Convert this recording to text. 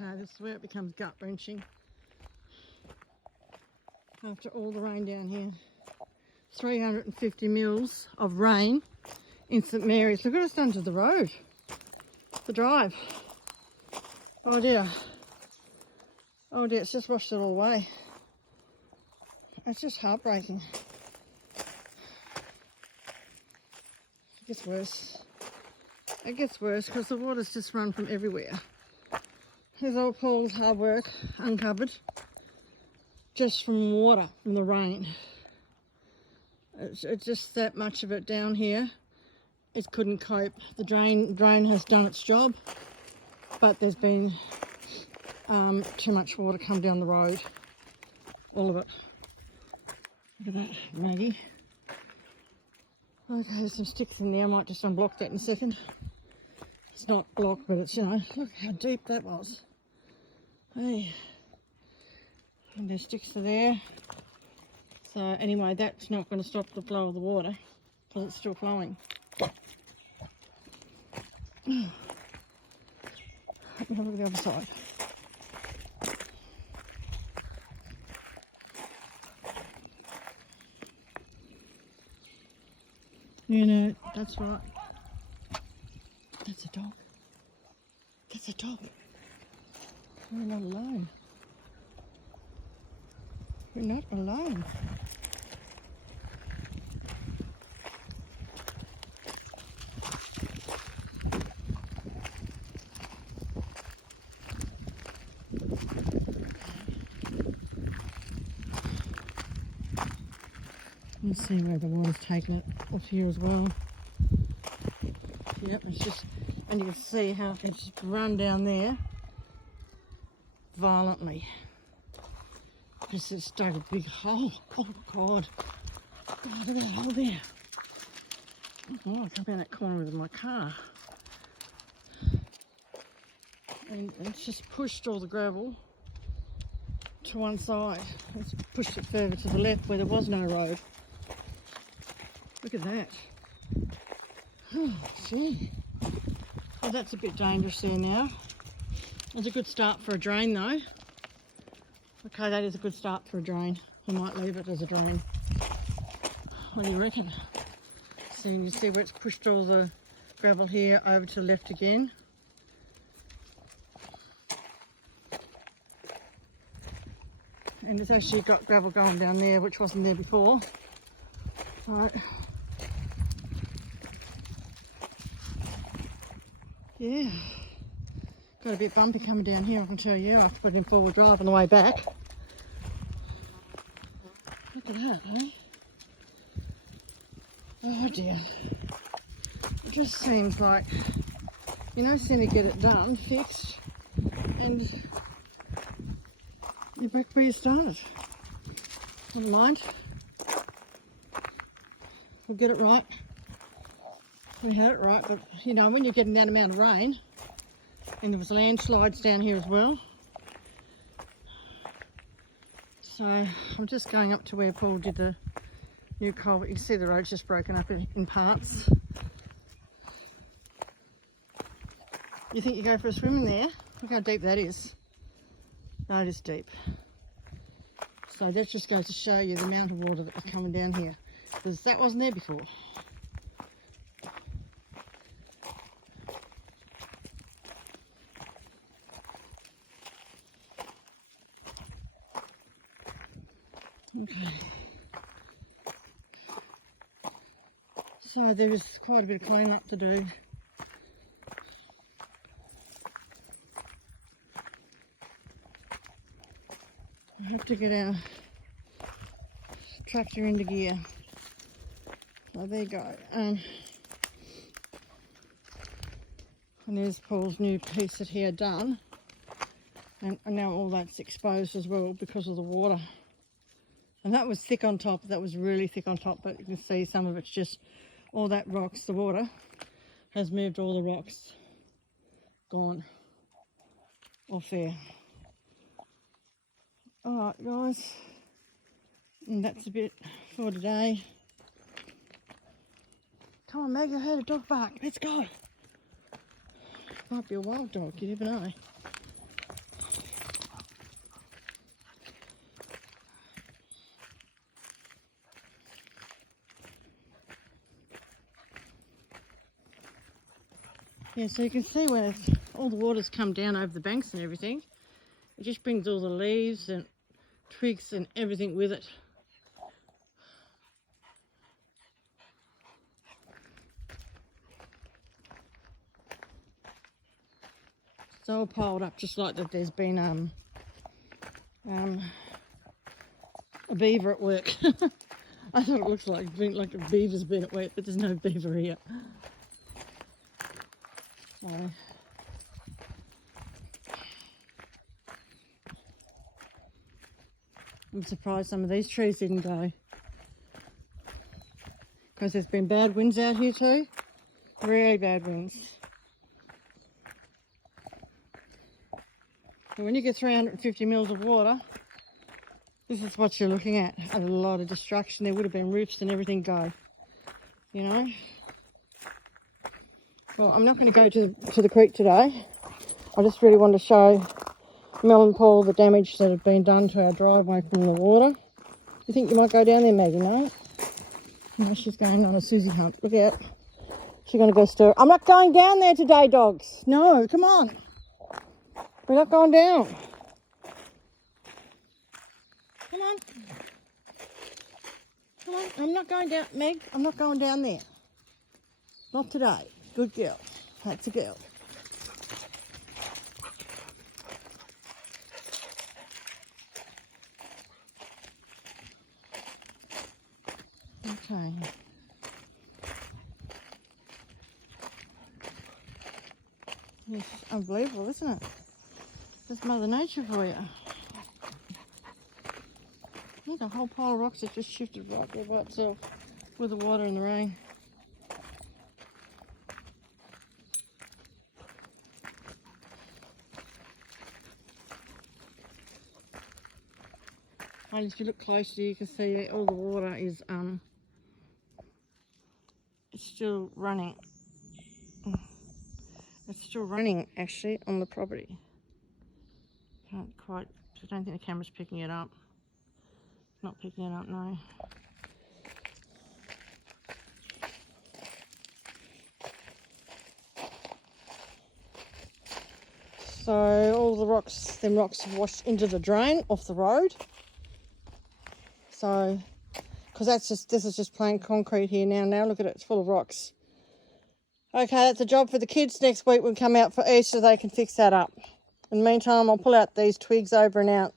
Okay, this is where it becomes gut-wrenching. After all the rain down here. 350 mils of rain in St Mary's. Look what it's done to the road. The drive. Oh dear. Oh dear, it's just washed it all away. It's just heartbreaking. It gets worse. It gets worse because the water's just run from everywhere. Here's old Paul's hard work uncovered just from water, from the rain. It's just that much of it down here. It couldn't cope. The drain has done its job, but there's been too much water come down the road. All of it. Look at that, Maggie. Okay, there's some sticks in there. I might just unblock that in a second. It's not blocked, but it's, you know, look how deep that was. Hey. And there's sticks are there. So anyway, that's not going to stop the flow of the water because it's still flowing. Let me have a look at the other side. You know, that's right. That's a dog. That's a dog. We're not alone. We're not alone. Let's see where the water's taken it off here as well. Yep, it's just, and you can see how it's run down there violently. It's dug a big hole. Oh God. God, look at that hole there. Oh, I come down that corner with my car. And it's just pushed all the gravel to one side. It's pushed it further to the left where there was no road. Look at that. Oh, gee. Well, that's a bit dangerous there now. It's a good start for a drain though. Okay, that is a good start for a drain. I might leave it as a drain. What do you reckon? So you see where it's pushed all the gravel here over to the left again. And it's actually got gravel going down there, which wasn't there before. Right. Yeah. Got a bit bumpy coming down here, I can tell you. I have to put it in four-wheel drive on the way back. Look at that, eh? Oh dear. It just seems like, you know, sooner you get it done, fixed, and you're back where you started. Never mind. We'll get it right. We had it right, but you know, when you're getting that amount of rain, and there was landslides down here as well. So I'm just going up to where Paul did the new culvert. You can see the road's just broken up in parts. You think you go for a swim in there? Look how deep that is. No, it is deep. So that just goes to show you the amount of water that was coming down here, because that wasn't there before. Okay. So there is quite a bit of clean up to do. I have to get our tractor into gear. So there you go. And there's Paul's new piece that he had done. And now all that's exposed as well because of the water. And that was thick on top. That was really thick on top, but you can see some of it's just all that rocks. The water has moved all the rocks. Gone off there. Alright guys, and that's a bit for today. Come on Meg, I heard a dog bark. Let's go. Might be a wild dog, you never know. Yeah, so you can see where all the water's come down over the banks and everything. It just brings all the leaves and twigs and everything with it. It's all piled up just like that there's been a beaver at work. I thought it looked like a beaver's been at work, but there's no beaver here. So, I'm surprised some of these trees didn't go. Because there's been bad winds out here too. Really bad winds. And when you get 350 mils of water, this is what you're looking at. A lot of destruction. There would have been roofs and everything go. You know? Well, I'm not going to go to the creek today. I just really want to show Mel and Paul the damage that had been done to our driveway from the water. You think you might go down there, Maggie? No? No, she's going on a Susie hunt. Look out. She's going to go stir. I'm not going down there today, dogs. No, come on. We're not going down. Come on. Come on. I'm not going down. Meg, I'm not going down there. Not today. Good girl. That's a girl. Okay. It's unbelievable, isn't it? That's Mother Nature for you. Look, a whole pile of rocks that just shifted right there by itself with the water and the rain. And if you look closely, you can see all the water is it's still running. It's still running actually on the property. Can't quite. I don't think the camera's picking it up. Not picking it up, no. So all the rocks, them rocks have washed into the drain off the road. So, because this is just plain concrete here now. Now look at it, it's full of rocks. Okay, that's a job for the kids next week. We'll come out for Easter, they can fix that up. In the meantime, I'll pull out these twigs over and out